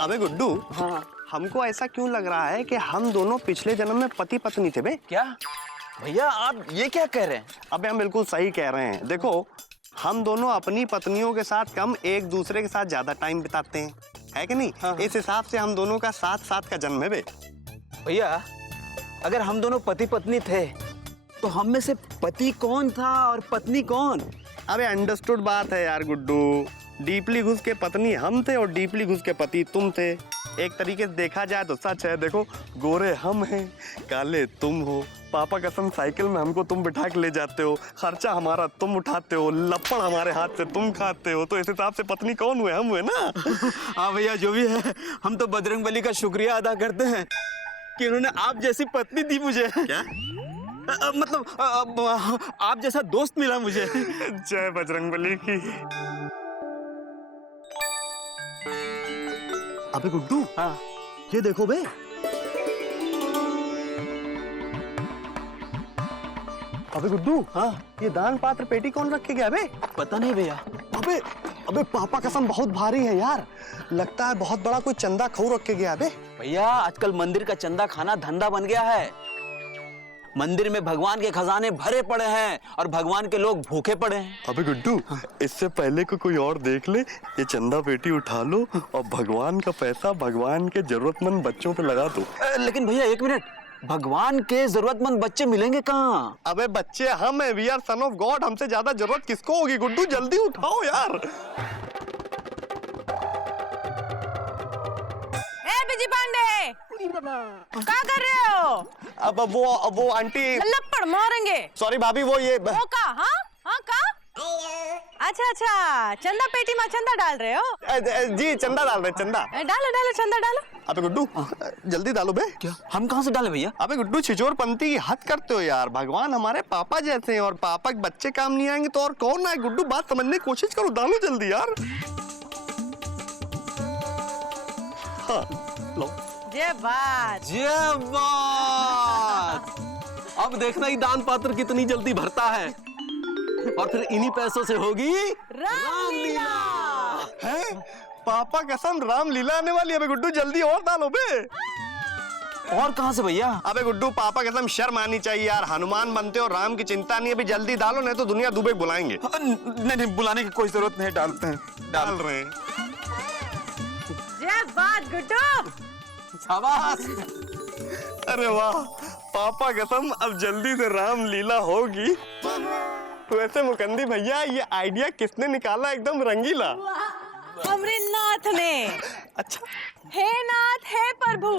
अबे गुड्डू, हाँ हमको ऐसा क्यों लग रहा है कि हम दोनों पिछले जन्म में पति पत्नी थे बे? क्या भैया आप ये क्या कह रहे हैं? अबे हम बिल्कुल सही कह रहे हैं। देखो, हम दोनों अपनी पत्नियों के साथ कम, एक दूसरे के साथ ज्यादा टाइम बिताते हैं, है कि नहीं? हाँ। इस हिसाब से हम दोनों का साथ साथ का जन्म है बे। भैया अगर हम दोनों पति पत्नी थे तो हम में से पति कौन था और पत्नी कौन? अबे अंडरस्टूड बात है यार गुड्डू। डीपली घुस के पत्नी हम थे और डीपली घुस के पति तुम थे। एक तरीके से देखा जाए तो सच है। देखो, गोरे हम हैं, काले तुम हो। पापा कसम साइकिल में हमको तुम बिठा के ले जाते हो, खर्चा हमारा तुम उठाते हो, लपड़ हमारे हाथ से तुम खाते हो। तो इस हिसाब से पत्नी कौन हुए? हम हुए ना। हाँ भैया जो भी है, हम तो बजरंगबली का शुक्रिया अदा करते हैं कि उन्होंने आप जैसी पत्नी दी मुझे। क्या? मतलब आप जैसा दोस्त मिला मुझे। जय बजरंगबली की। अबे गुड्डू, हाँ ये देखो बे। अबे गुड्डू, हाँ ये दान पात्र पेटी कौन रख के गया बे? पता नहीं भैया। अबे अबे पापा कसम बहुत भारी है यार। लगता है बहुत बड़ा कोई चंदा खऊ रख के गया बे। भैया आजकल मंदिर का चंदा खाना धंधा बन गया है। मंदिर में भगवान के खजाने भरे पड़े हैं और भगवान के लोग भूखे पड़े हैं। अबे गुड्डू, इससे पहले को कोई और देख ले, ये चंदा पेटी उठा लो और भगवान का पैसा भगवान के जरूरतमंद बच्चों पे लगा दो। लेकिन भैया एक मिनट, भगवान के जरूरतमंद बच्चे मिलेंगे कहाँ? अबे बच्चे हम हैं, we are son of God. हमसे ज्यादा जरूरत किसको होगी गुड्डू? जल्दी उठाओ यार। बिजी पांडे, क्या कर रहे हो? अब वो आंटी, लपड़ मारेंगे। सॉरी भाभी, वो ये वो का? हाँ हाँ का? अच्छा अच्छा, चंदा पेटी में चंदा डाल रहे हो? जी चंदा डाल रहे, चंदा। डालो डालो चंदा डालो। अबे गुड्डू, जल्दी डालो बे। क्या हम कहाँ से डाले भैया? अबे गुड्डू, छिचोरपंती की हद करते हो यार। भगवान हमारे पापा जैसे हैं और पापा के बच्चे काम नहीं आएंगे तो और कौन आए? गुड्डू बात समझने की कोशिश करो, डालो जल्दी यार। हाँ लो। ये बात। अब देखना ही दान पात्र कितनी जल्दी भरता है और फिर इन्हीं पैसों से होगी रामलीला। है? पापा कसम रामलीला आने वाली है। अबे गुड्डू जल्दी और डालो बे। और कहाँ से भैया? अबे गुड्डू, पापा कसम शर्म आनी चाहिए यार। हनुमान बनते हो, राम की चिंता नहीं है। अभी जल्दी डालो, नहीं तो दुनिया दुबे बुलाएंगे। नहीं नहीं, बुलाने की कोई जरूरत नहीं, डालते हैं। डाल रहे हैं। ये बात गुड्डू। शाबाश। अरे वाह, पापा कसम अब जल्दी से रामलीला होगी। तो ऐसे मुकंदी भैया, ये आइडिया किसने निकाला? एकदम रंगीला। हमरे नाथ ने। अच्छा, हे नाथ, हे प्रभु,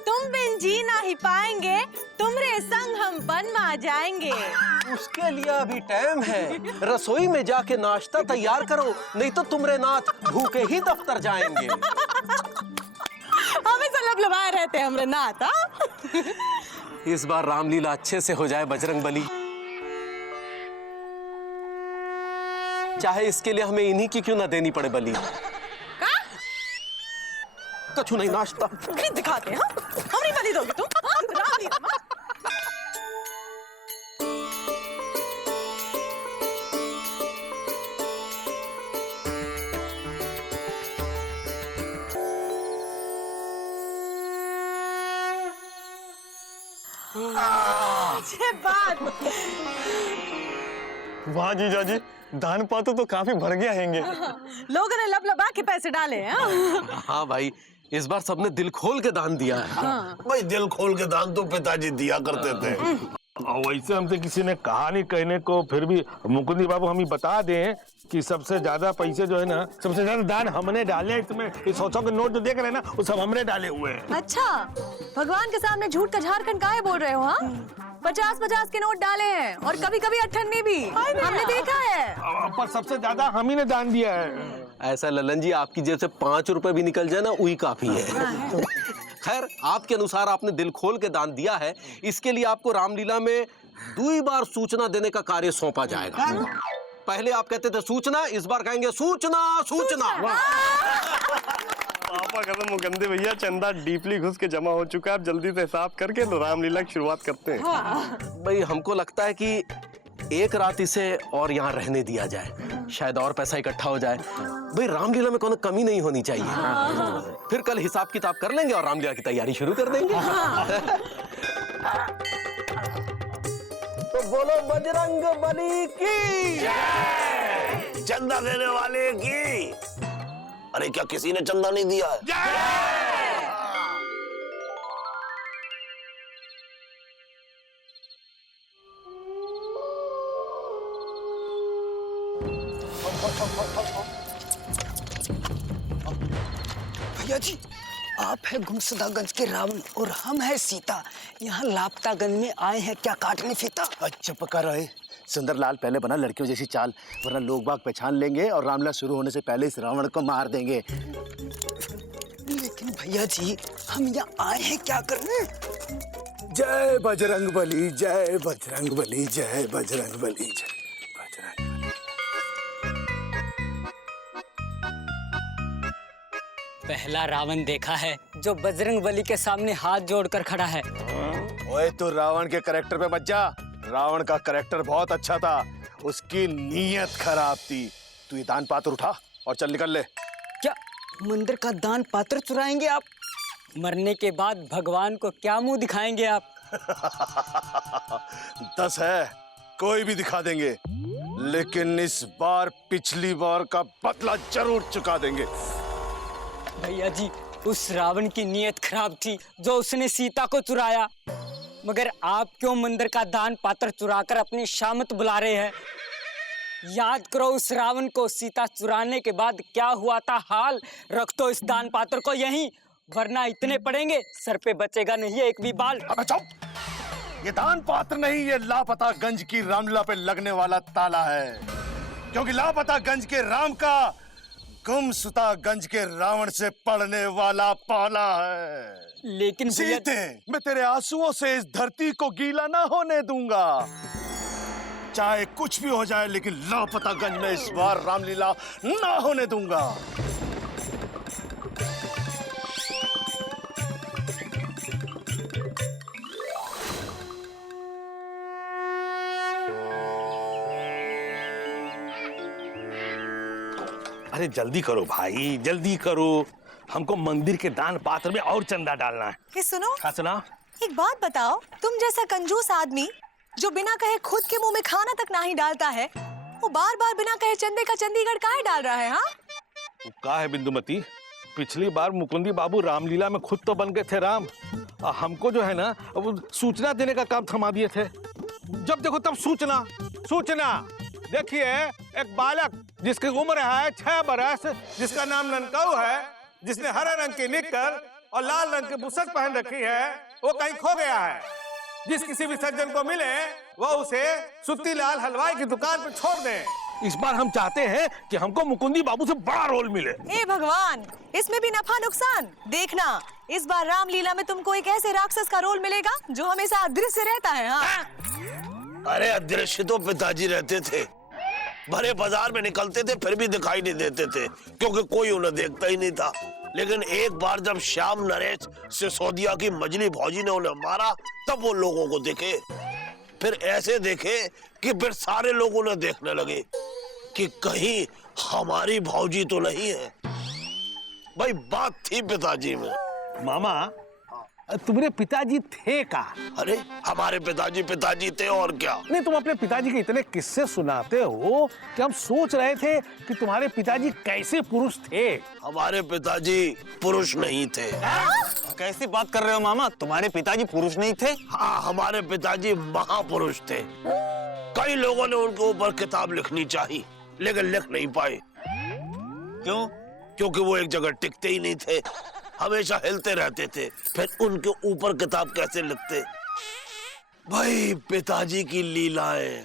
तुम बिन जी ना ही पाएंगे, तुमरे संग हम वन में आ जाएंगे। उसके लिए अभी टाइम है। रसोई में जाके नाश्ता तैयार करो, नहीं तो तुमरे नाथ भूखे ही दफ्तर जाएंगे। हमें सब लबलबाए रहते हैं हमरे नाथ। हाँ? इस बार रामलीला अच्छे से हो जाए बजरंगबली। चाहे इसके लिए हमें इन्हीं की क्यों ना देनी पड़े बलि। का? कछु नहीं, नाश्ता फिर दिखाते हैं। हाँ? हमरी बलि दोगे तुम? हाँ? रामलीला में? ये बात। वाह जीजा जी, दान पात्र तो काफी भर गया हैंगे। लोगों ने लबलबा के पैसे डाले हैं। हाँ? हाँ भाई, इस बार सबने दिल खोल के दान दिया है। भाई दिल खोल के दान तो पिताजी दिया करते थे। और वैसे हमसे किसी ने कहा नहीं कहने को, फिर भी मुकुंदी बाबू हम ही बता दें कि सबसे ज्यादा पैसे जो है ना, सबसे ज्यादा दान हमने डाले हैं इसमें। ये 100 के नोट जो देख रहे हैं ना, वो सब हमने डाले हुए हैं। अच्छा, भगवान के सामने झूठ का झारखंड काहे बोल रहे हो? हाँ, 50-50 के नोट डाले हैं और कभी कभी 98 भी, हमने देखा है। पर सबसे ज्यादा हम ही ने दान दिया है। ऐसा ललन जी, आपकी जेब से 5 रुपए भी निकल जाए ना, वही काफी है। खैर, आपके अनुसार आपने दिल खोल के दान दिया है, इसके लिए आपको रामलीला में 2 बार सूचना देने का कार्य सौंपा जाएगा। पहले आप कहते थे सूचना, इस बार कहेंगे सूचना सूचना। पापा कसम मुकंदी भैया, चंदा डीपली घुस के जमा हो चुका है। अब जल्दी से हिसाब करके रामलीला की शुरुआत करते हैं। भाई हमको लगता है कि एक रात इसे और यहाँ रहने दिया जाए, शायद और पैसा इकट्ठा हो जाए। भाई रामलीला में कोनो कमी नहीं होनी चाहिए। फिर कल हिसाब किताब कर लेंगे और रामलीला की तैयारी शुरू कर देंगे। तो बोलो बजरंग बली की जय। चंदा देने वाले की। अरे क्या किसी ने चंदा नहीं दिया है? भैया जी, आप है गुमशुदागंज के रावण और हम है सीता। यहाँ लापतागंज में आए हैं क्या काटने फीता? अच्छा पका रहे सुंदरलाल, पहले बना लड़कियों जैसी चाल, वरना लोग बाग पहचान लेंगे और रामलीला शुरू होने से पहले इस रावण को मार देंगे। लेकिन भैया जी, हम यहाँ आए हैं क्या करने? जय बजरंग बली, जय बजरंग बली, जय बजरंग बली, जय बजरंग बली। पहला रावण देखा है जो बजरंग बली के सामने हाथ जोड़कर खड़ा है। ओए तू रावण के करेक्टर पे मत जा। रावण का करेक्टर बहुत अच्छा था, उसकी नीयत खराब थी। तू ये दान पात्र उठा और चल निकल ले। क्या मंदिर का दान पात्र चुराएंगे आप? मरने के बाद भगवान को क्या मुंह दिखाएंगे आप? 10 है, कोई भी दिखा देंगे, लेकिन इस बार पिछली बार का बदला जरूर चुका देंगे। भैया जी, उस रावण की नीयत खराब थी जो उसने सीता को चुराया, मगर आप क्यों मंदिर का दान पात्र चुराकर अपनी शामत बुला रहे हैं? याद करो उस रावण को सीता चुराने के बाद क्या हुआ था हाल। रख दो इस दान पात्र को यहीं, वरना इतने पड़ेंगे सर पे बचेगा नहीं एक भी बाल। अबे चुप! ये दान पात्र नहीं, ये लापता गंज की रामलीला पे लगने वाला ताला है, क्योंकि लापता गंज के राम का गुमशुदा गंज के रावण से पड़ने वाला पाला है। लेकिन सीते, मैं तेरे आंसुओं से इस धरती को गीला ना होने दूंगा। चाहे कुछ भी हो जाए, लेकिन लापता गंज में इस बार रामलीला ना होने दूंगा। अरे जल्दी करो भाई, जल्दी करो, हमको मंदिर के दान पात्र में और चंदा डालना है। ये सुनो, हाँ सुना। एक बात बताओ, तुम जैसा कंजूस आदमी जो बिना कहे खुद के मुंह में खाना तक नहीं डालता है, वो बार बार बिना कहे चंदे का चंडीगढ़ काहे डाल रहा है? हाँ, का है बिंदुमती, पिछली बार मुकुंदी बाबू रामलीला में खुद तो बन गए थे राम, और हमको जो है ना वो सूचना देने का काम थमा दिए थे। जब देखो तब सूचना सूचना। देखिए, एक बालक जिसकी उम्र है 6 बरस, जिसका नाम ननकाऊ है, जिसने हरे रंग की निक्कर और लाल रंग की बुशर्ट पहन रखी है, वो कहीं खो गया है। जिस किसी भी सज्जन को मिले वो उसे सुत्ती लाल हलवाई की दुकान पर छोड़ दे। इस बार हम चाहते हैं कि हमको मुकुंदी बाबू से बड़ा रोल मिले। ए भगवान, इसमें भी नफा नुकसान। देखना, इस बार रामलीला में तुमको एक ऐसे राक्षस का रोल मिलेगा जो हमेशा अदृश्य रहता है। हाँ, अरे अदृश्य तो पिताजी रहते थे, भरे बाजार में निकलते थे फिर भी दिखाई नहीं देते थे, क्योंकि कोई उन्हें देखता ही नहीं था। लेकिन एक बार जब श्याम नरेश सिसोदिया की मजली भौजी ने उन्हें मारा, तब वो लोगों को दिखे। फिर ऐसे देखे कि फिर सारे लोग उन्हें देखने लगे कि कहीं हमारी भौजी तो नहीं है। भाई बात थी पिताजी में। मामा, तुम्हारे पिताजी थे का? अरे हमारे पिताजी थे और क्या। नहीं, तुम अपने पिताजी के इतने किस्से सुनाते हो कि हम सोच रहे थे कि तुम्हारे पिताजी कैसे पुरुष थे। हमारे पिताजी पुरुष नहीं थे। कैसी बात कर रहे हो मामा, तुम्हारे पिताजी पुरुष नहीं थे? हाँ, हमारे पिताजी महापुरुष थे। कई लोगों ने उनके ऊपर किताब लिखनी चाहिए, लेकिन लिख नहीं पाए। क्यों? क्योंकि वो एक जगह टिकते ही नहीं थे, हमेशा हिलते रहते थे। फिर उनके ऊपर किताब कैसे लिखते? भाई पिताजी की लीलाएं।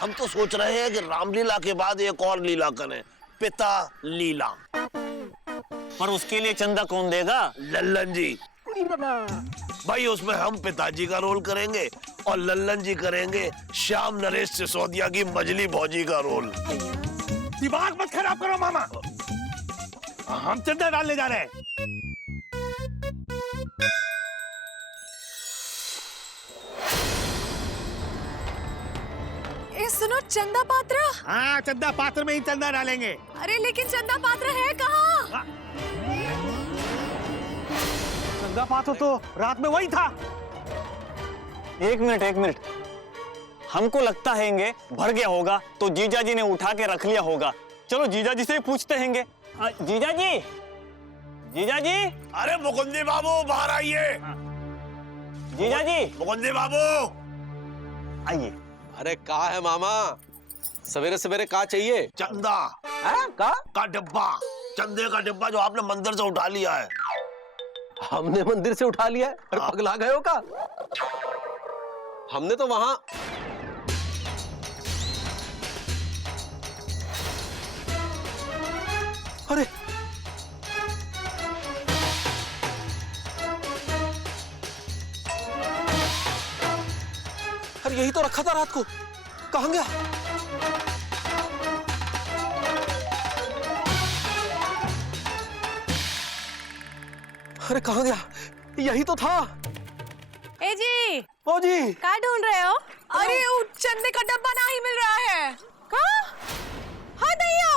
हम तो सोच रहे हैं कि रामलीला के बाद एक और लीला करें, पिता लीला। पर उसके लिए चंदा कौन देगा? लल्लन जी। भाई उसमें हम पिताजी का रोल करेंगे और लल्लन जी करेंगे श्याम नरेश सिसोदिया की मजली भौजी का रोल। दिमाग मत खराब करो मामा, हम चंदा डालने जा रहे हैं। अरे सुनो, चंदा पात्र। हाँ, चंदा पात्र में ही चंदा डालेंगे। अरे लेकिन चंदा पात्र है कहाँ? चंदा पात्र तो रात में वही था। एक मिनट, हमको लगता है भर गया होगा तो जीजा जी ने उठा के रख लिया होगा। चलो जीजा जी से ही पूछते हैं। जीजा जी। अरे मुकुंदी बाबू बाहर आइए। जीजा जी मुकुंदी बाबू आइए। अरे का है मामा, सवेरे सवेरे का चाहिए? चंदा का डिब्बा, चंदे का डिब्बा जो आपने मंदिर से उठा लिया है। हमने मंदिर से उठा लिया है? अरे पगला गए हो का? हमने तो वहां अरे यही तो रखा था रात को, कहां गया? अरे कहां गया? यही तो था। ए जी, ओ जी, क्या ढूंढ रहे हो? अरे वो चंदे का डब्बा नहीं मिल रहा है। कहाँ? हाँ दैया।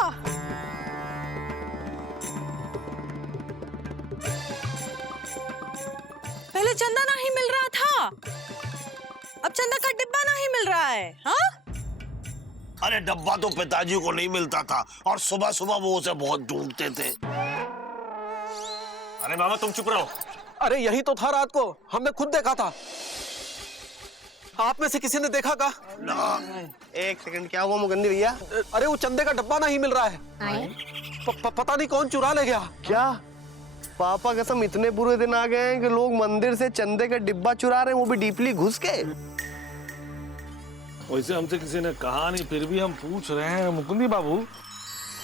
पहले चंदा नहीं मिल रहा था, अब चंदा का डिब्बा नहीं मिल रहा है। हाँ? अरे डब्बा तो पिताजी को नहीं मिलता था और सुबह सुबह वो उसे बहुत ढूंढते थे। अरे मामा तुम चुप रहो। अरे यही तो था रात को, हमने खुद देखा था। आप में से किसी ने देखा का? एक सेकंड, क्या हुआ मुकुंदी भैया? अरे वो चंदे का डब्बा नहीं मिल रहा है। पता नहीं कौन चुरा ले गया। क्या पापा कसम इतने बुरे दिन आ गए हैं कि लोग मंदिर से चंदे का डिब्बा चुरा रहे हैं, वो भी डीपली घुस के। वैसे हमसे किसी ने कहा नहीं, फिर भी हम पूछ रहे हैं मुकुंदी बाबू,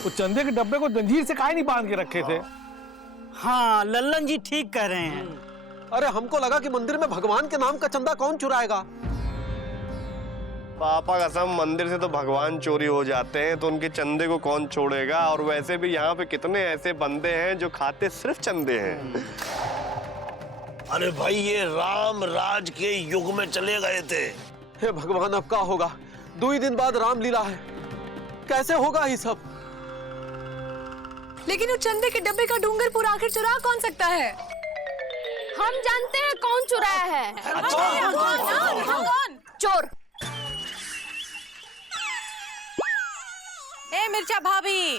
वो चंदे के डब्बे को जंजीर से काहे नहीं बांध के रखे थे? हाँ, लल्लन जी ठीक कह रहे हैं। अरे हमको लगा कि मंदिर में भगवान के नाम का चंदा कौन चुराएगा। पापा कसम मंदिर से तो भगवान चोरी हो जाते हैं, तो उनके चंदे को कौन छोड़ेगा? और वैसे भी यहाँ पे कितने ऐसे बंदे हैं जो खाते सिर्फ चंदे हैं। अरे भाई ये राम राज के युग में चले गए थे। हे भगवान, अब क्या होगा? 2 दिन बाद रामलीला है, कैसे होगा ये सब? लेकिन वो चंदे के डब्बे का डूंगरपुर आखिर चुरा कौन सकता है? हम जानते हैं कौन चुराया है। कौन? चोर। ए मिर्चा भाभी,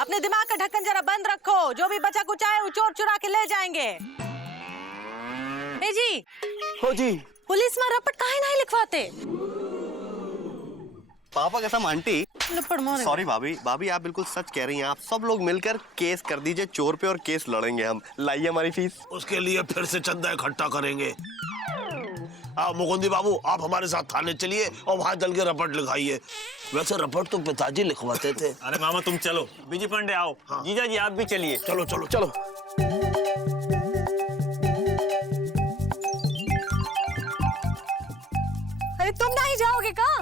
अपने दिमाग का ढक्कन जरा बंद रखो। जो भी बचा कुछ आए वो चोर चुरा के ले जाएंगे। ए जी, हो जी, पुलिस में रपट काहे नहीं लिखवाते? पापा कसम आंटी, लपड़ मारे। सॉरी भाभी आप बिल्कुल सच कह रही हैं। आप सब लोग मिलकर केस कर दीजिए चोर पे और केस लड़ेंगे हम। लाइए हमारी फीस। उसके लिए फिर से चंदा इकट्ठा करेंगे। मुकुंदी बाबू आप हमारे साथ थाने चलिए और वहाँ चल के रपट लिखाइए। वैसे रपट तो पिताजी लिखवाते थे। अरे मामा तुम चलो, बीजी पांडे आओ। हाँ। जीजा जी आप भी चलिए। चलो चलो चलो। अरे तुम नहीं जाओगे का?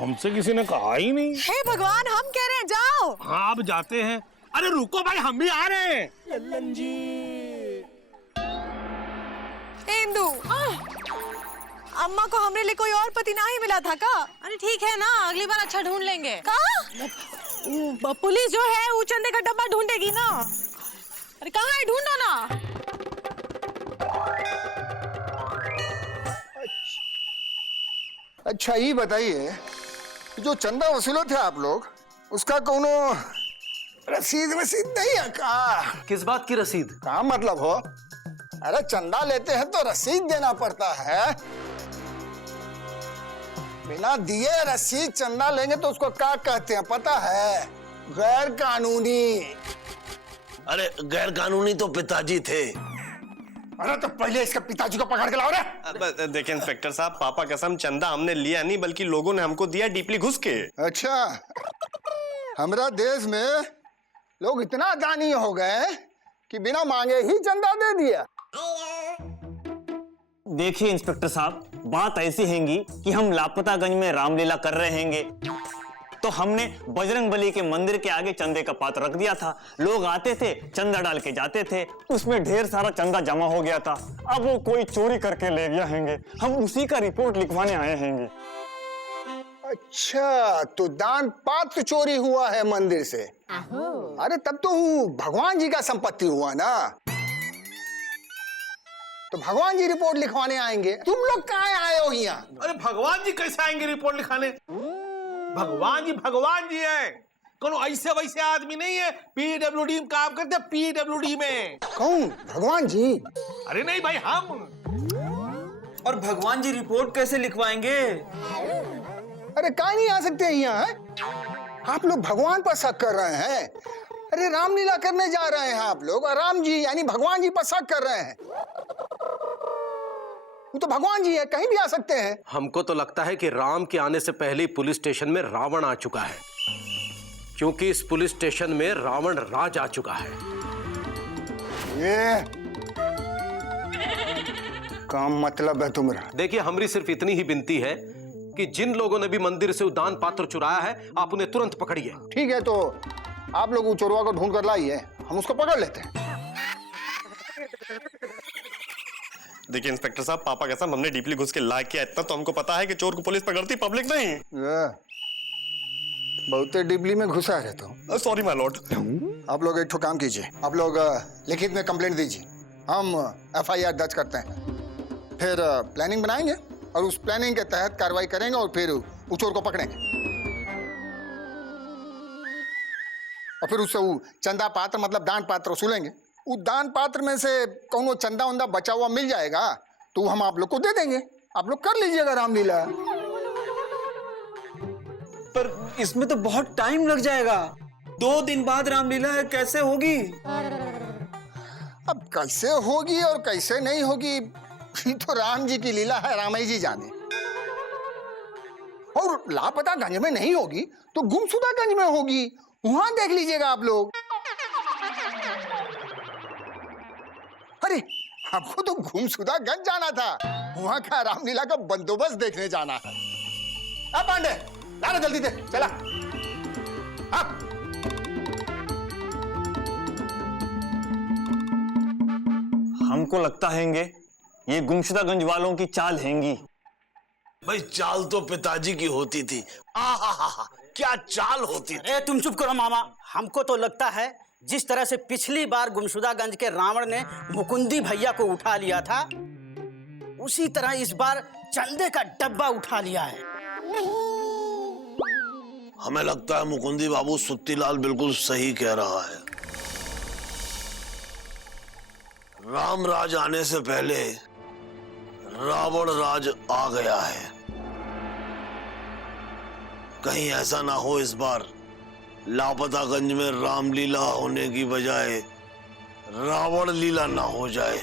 हमसे किसी ने कहा ही नहीं। हे भगवान, हम कह रहे हैं जाओ। हाँ, आप जाते हैं। अरे रुको भाई, हम भी आ रहे हैं। इंदु, अम्मा को हमरे लिए कोई और पति नहीं मिला था का? अरे ठीक है ना, अगली बार अच्छा ढूंढ लेंगे। का? पुलिस जो है वो चंदे का डब्बा ढूंढेगी ना। अरे कहाँ है, ढूंढो ना। अच्छा ये बताइए, जो चंदा वसूले थे आप लोग, उसका कोनो रसीद नहीं है का? किस बात की रसीद? का मतलब हो? अरे चंदा लेते हैं तो रसीद देना पड़ता है। बिना दिए रसीद चंदा लेंगे तो उसको क्या कहते हैं पता है? गैर कानूनी। अरे गैर कानूनी तो पिताजी थे। अरे तो पहले इसके पिताजी को पकड़ के लाओ रे। देखिए इंस्पेक्टर साहब, पापा कसम चंदा हमने लिया नहीं, बल्कि लोगों ने हमको दिया डीपली घुस के। अच्छा, हमारा देश में लोग इतना दानी हो गए कि बिना मांगे ही चंदा दे दिया। देखिए इंस्पेक्टर साहब, बात ऐसी हैगी कि हम लापतागंज में रामलीला कर रहे हैंगे, तो हमने बजरंगबली के मंदिर के आगे चंदे का पात्र रख दिया था। लोग आते थे, चंदा डाल के जाते थे, उसमें ढेर सारा चंदा जमा हो गया था। अब वो कोई चोरी करके ले गया हैंगे, हम उसी का रिपोर्ट लिखवाने आए हैंगे। अच्छा, तो दान पात्र चोरी हुआ है मंदिर से। अरे तब तो भगवान जी का संपत्ति हुआ ना। तो भगवान जी रिपोर्ट लिखवाने आएंगे। तुम लोग कहाँ आए हो यहाँ? अरे भगवान जी कैसे आएंगे रिपोर्ट लिखाने? भगवान जी है, कोनो ऐसे वैसे आदमी नहीं है। पीडब्ल्यूडी में काम करते हैं, पीडब्ल्यूडी में। कौन? भगवान जी? अरे नहीं भाई, हम। और भगवान जी रिपोर्ट कैसे लिखवाएंगे? अरे कहाँ नहीं आ सकते यहाँ? आप लोग भगवान पर शक कर रहे हैं। अरे रामलीला करने जा रहे हैं आप लोग, और राम जी यानी भगवान जी पर शक कर रहे हैं। वो तो भगवान जी है, कहीं भी आ सकते हैं। हमको तो लगता है कि राम के आने से पहले ही पुलिस स्टेशन में रावण आ चुका है, क्योंकि इस पुलिस स्टेशन में रावण राज आ चुका है। ये काम मतलब है तुम्हारा? देखिए, हमारी सिर्फ इतनी ही विनती है कि जिन लोगों ने भी मंदिर से उदान पात्र चुराया है, आप उन्हें तुरंत पकड़िए। ठीक है, तो आप लोग चोरवा को ढूंढ कर लाइए, हम उसको पकड़ लेते हैं। देखिए इंस्पेक्टर साहब, पापा कैसा हमने डीपली घुस के ला किया, इतना तो हमको पता है कि चोर को पुलिस पकड़ती, पब्लिक नहीं। बहुत डिबली में घुसा है तो। Sorry my Lord. आप लोग एक ठो काम कीजिए, आप लोग लिखित में कंप्लेंट दीजिए, हम FIR दर्ज करते हैं। फिर प्लानिंग बनाएंगे और उस प्लानिंग के तहत कार्रवाई करेंगे और फिर उस चोर को पकड़ेंगे। और फिर उससे वो चंदा पात्र मतलब दान पात्र वसूलेंगे। उस दान पात्र में से कौनो चंदा वंदा बचा हुआ मिल जाएगा तो हम आप लोग को दे देंगे, आप लोग कर लीजिएगा रामलीला। पर इसमें तो बहुत टाइम लग जाएगा। 2 दिन बाद रामलीला है, कैसे होगी? अब कैसे होगी और कैसे नहीं होगी, ये तो राम जी की लीला है, राम जी जाने। और लापता गंज में नहीं होगी तो गुमशुदा गंज में होगी, वहां देख लीजिएगा आप लोग। अरे हमको तो गुमशुदा गंज जाना था, वहां का रामलीला का बंदोबस्त देखने जाना है। अब पांडे लाना जल्दी दे, चला। अब हमको लगता हैंगे ये गुमशुदागंज वालों की चाल हैंगी। भाई चाल तो पिताजी की होती थी। आहा, क्या चाल होती थी। अरे तुम चुप करो मामा। हमको तो लगता है जिस तरह से पिछली बार गुमशुदागंज के रावण ने मुकुंदी भैया को उठा लिया था, उसी तरह इस बार चंदे का डब्बा उठा लिया है। हमें लगता है मुकुंदी बाबू सुत्तीलाल बिल्कुल सही कह रहा है। राम राज आने से पहले रावण राज आ गया है। कहीं ऐसा ना हो इस बार लापतागंज में रामलीला होने की बजाय रावण लीला ना हो जाए।